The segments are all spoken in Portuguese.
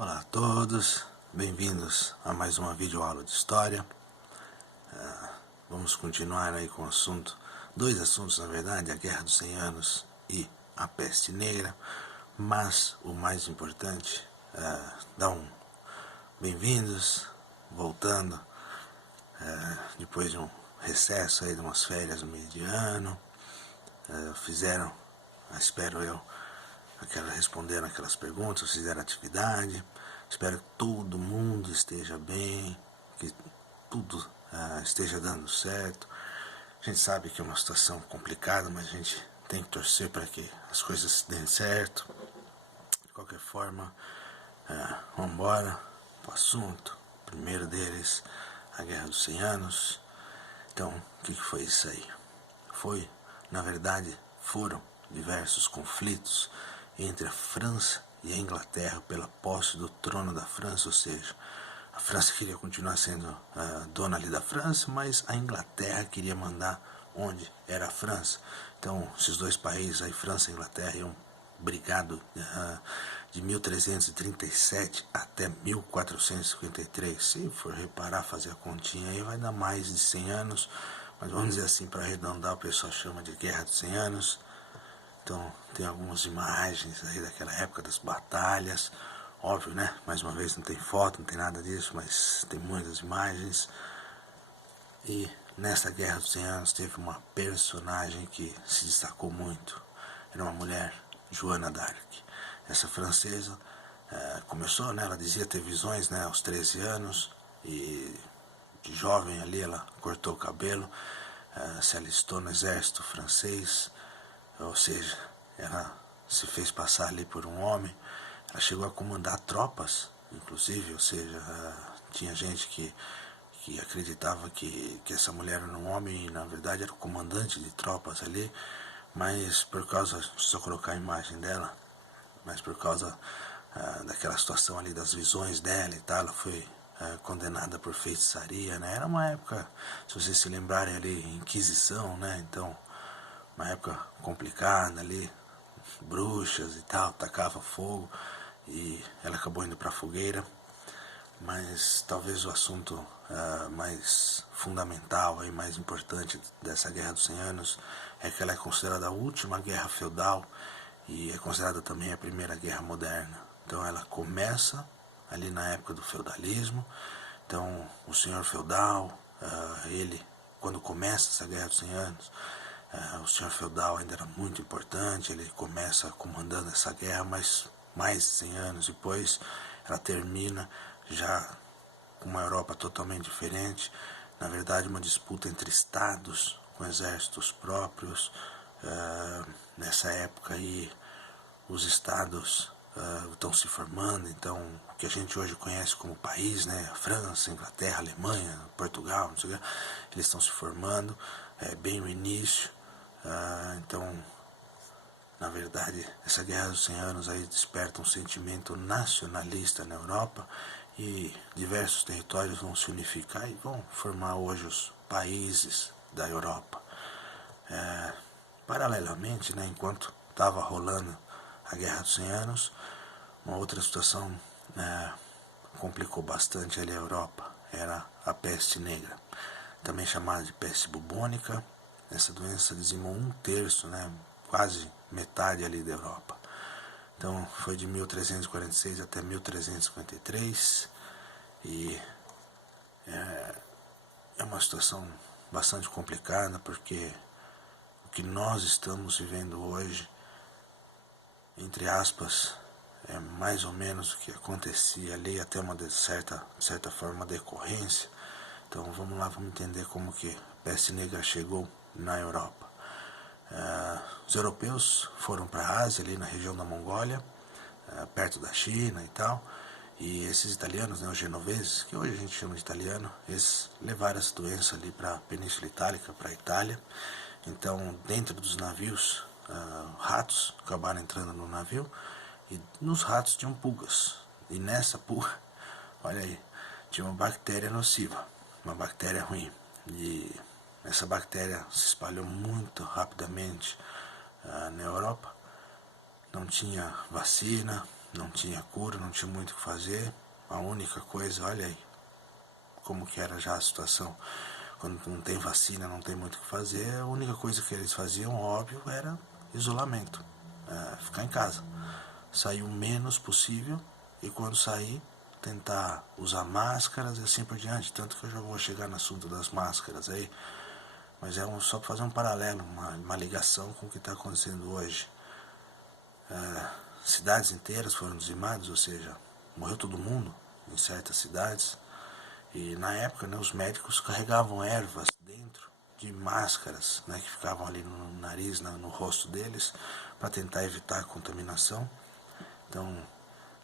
Olá a todos, bem-vindos a mais uma videoaula de história. Vamos continuar aí com o assunto, dois assuntos na verdade, a Guerra dos 100 Anos e a Peste Negra, mas o mais importante, dar um bem-vindos, voltando, depois de um recesso aí de umas férias no meio de ano, fizeram, espero eu, responderam aquelas perguntas, fizeram atividade. Espero que todo mundo esteja bem, que tudo esteja dando certo. A gente sabe que é uma situação complicada, mas a gente tem que torcer para que as coisas deem certo. De qualquer forma, vamos embora para o assunto. O primeiro deles, a Guerra dos 100 Anos. Então, o que foi isso aí? Foram diversos conflitos entre a França e a Inglaterra pela posse do trono da França, ou seja, a França queria continuar sendo dona ali da França, mas a Inglaterra queria mandar onde era a França. Então, esses dois países, aí, França e Inglaterra, iam brigado de 1337 até 1453. Se for reparar, fazer a continha aí, vai dar mais de 100 anos, mas vamos dizer assim, para arredondar, o pessoal chama de Guerra dos 100 Anos. Então, tem algumas imagens aí daquela época das batalhas. Óbvio, né? Mais uma vez, não tem foto, não tem nada disso, mas tem muitas imagens. E nessa Guerra dos 100 Anos teve uma personagem que se destacou muito. Era uma mulher, Joana d'Arc. Essa francesa começou, né? Ela dizia ter visões, né? Aos 13 anos. E de jovem ali, ela cortou o cabelo, se alistou no exército francês. Ou seja, ela se fez passar ali por um homem. Ela chegou a comandar tropas, inclusive, ou seja, tinha gente que acreditava que essa mulher era um homem e na verdade era o comandante de tropas ali, mas por causa, deixa eu colocar a imagem dela, mas por causa daquela situação ali das visões dela e tal, ela foi condenada por feitiçaria, né? Era uma época, se vocês se lembrarem ali, Inquisição, né? Então, uma época complicada ali, bruxas e tal, tacava fogo, e ela acabou indo para a fogueira. Mas talvez o assunto mais fundamental e mais importante dessa Guerra dos 100 Anos é que ela é considerada a última guerra feudal e é considerada também a primeira guerra moderna. Então ela começa ali na época do feudalismo. Então o senhor feudal, ele, quando começa essa Guerra dos 100 Anos, o senhor feudal ainda era muito importante, ele começa comandando essa guerra, mas mais de 100 anos depois ela termina já com uma Europa totalmente diferente, na verdade uma disputa entre estados com exércitos próprios. Nessa época aí os estados estão se formando, então o que a gente hoje conhece como país, né, a França, a Inglaterra, a Alemanha, Portugal, não sei o que, eles estão se formando, bem no início. Então, na verdade, essa Guerra dos 100 Anos aí desperta um sentimento nacionalista na Europa e diversos territórios vão se unificar e vão formar hoje os países da Europa. Paralelamente, né, enquanto estava rolando a Guerra dos 100 Anos, uma outra situação complicou bastante ali a Europa, era a peste negra, também chamada de peste bubônica. Essa doença dizimou 1/3, né, quase metade ali da Europa. Então foi de 1346 até 1353 e é uma situação bastante complicada, porque o que nós estamos vivendo hoje, entre aspas, é mais ou menos o que acontecia ali, até uma de certa forma decorrência. Então vamos lá, vamos entender como que a peste negra chegou na Europa. Os europeus foram para a Ásia, ali na região da Mongólia, perto da China e tal, e esses italianos, né, os genoveses, que hoje a gente chama de italiano, eles levaram essa doença ali para a Península Itálica, para a Itália. Então, dentro dos navios, ratos acabaram entrando no navio, e nos ratos tinham pulgas, e nessa pulga, olha aí, tinha uma bactéria nociva, uma bactéria ruim, e essa bactéria se espalhou muito rapidamente na Europa. Não tinha vacina, não tinha cura, não tinha muito o que fazer. A única coisa, olha aí, como que era já a situação, quando não tem vacina, não tem muito o que fazer, a única coisa que eles faziam, óbvio, era isolamento, ficar em casa, sair o menos possível, e quando sair, tentar usar máscaras e assim por diante, tanto que eu já vou chegar no assunto das máscaras aí, mas só para fazer um paralelo, uma ligação com o que está acontecendo hoje. Cidades inteiras foram dizimadas, ou seja, morreu todo mundo em certas cidades. E na época, né, os médicos carregavam ervas dentro de máscaras, né, que ficavam ali no nariz, no rosto deles, para tentar evitar a contaminação. Então,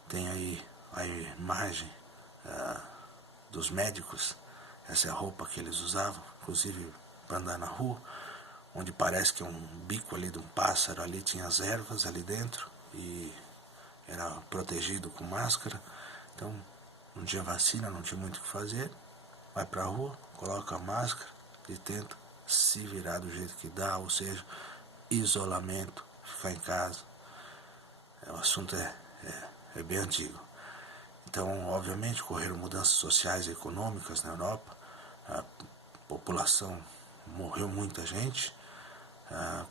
tem aí a imagem dos médicos, essa é a roupa que eles usavam, inclusive para andar na rua, onde parece que é um bico ali de um pássaro, ali tinha as ervas ali dentro, e era protegido com máscara. Então, não tinha vacina, não tinha muito o que fazer, vai pra rua, coloca a máscara e tenta se virar do jeito que dá, ou seja, isolamento, ficar em casa. O assunto é bem antigo. Então, obviamente, ocorreram mudanças sociais e econômicas na Europa, a população morreu muita gente,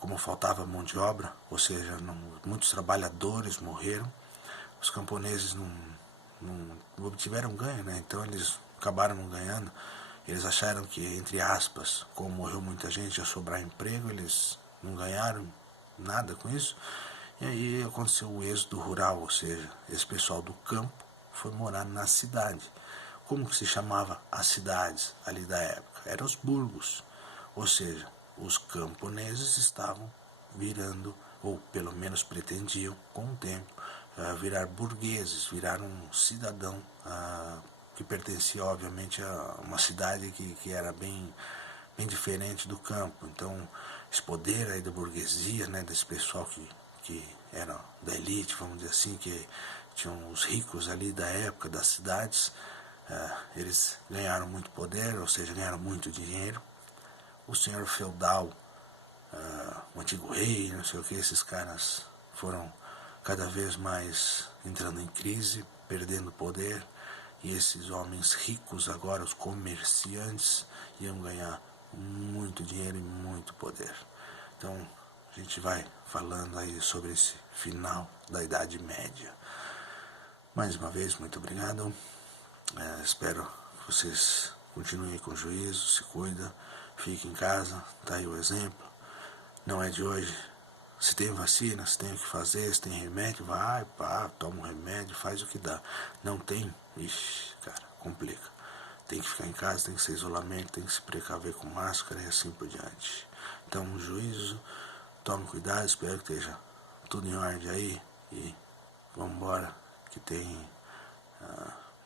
como faltava mão de obra, ou seja, muitos trabalhadores morreram, os camponeses não obtiveram ganho, né? Então eles acabaram não ganhando. Eles acharam que, entre aspas, como morreu muita gente, ia sobrar emprego, eles não ganharam nada com isso. E aí aconteceu o êxodo rural, ou seja, esse pessoal do campo foi morar na cidade. Como que se chamava as cidades ali da época? Eram os burgos, ou seja, os camponeses estavam virando, ou pelo menos pretendiam, com o tempo, virar burgueses, virar um cidadão que pertencia, obviamente, a uma cidade que era bem diferente do campo. Então, esse poder aí da burguesia, né, desse pessoal que era da elite, vamos dizer assim, que tinham os ricos ali da época, das cidades, eles ganharam muito poder, ou seja, ganharam muito dinheiro. O senhor feudal, o antigo rei, não sei o que, esses caras foram cada vez mais entrando em crise, perdendo poder, e esses homens ricos agora, os comerciantes, iam ganhar muito dinheiro e muito poder. Então, a gente vai falando aí sobre esse final da Idade Média. Mais uma vez, muito obrigado. Espero que vocês continuem com juízo, se cuidem, fiquem em casa, tá aí o exemplo. Não é de hoje. Se tem vacina, se tem o que fazer, se tem remédio, vai, pá, toma um remédio, faz o que dá. Não tem, ixi, cara, complica. Tem que ficar em casa, tem que ser isolamento, tem que se precaver com máscara e assim por diante. Então, juízo, tome cuidado, espero que esteja tudo em ordem aí e vamos embora, que tem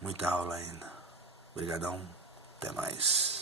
muita aula ainda. Obrigadão, até mais.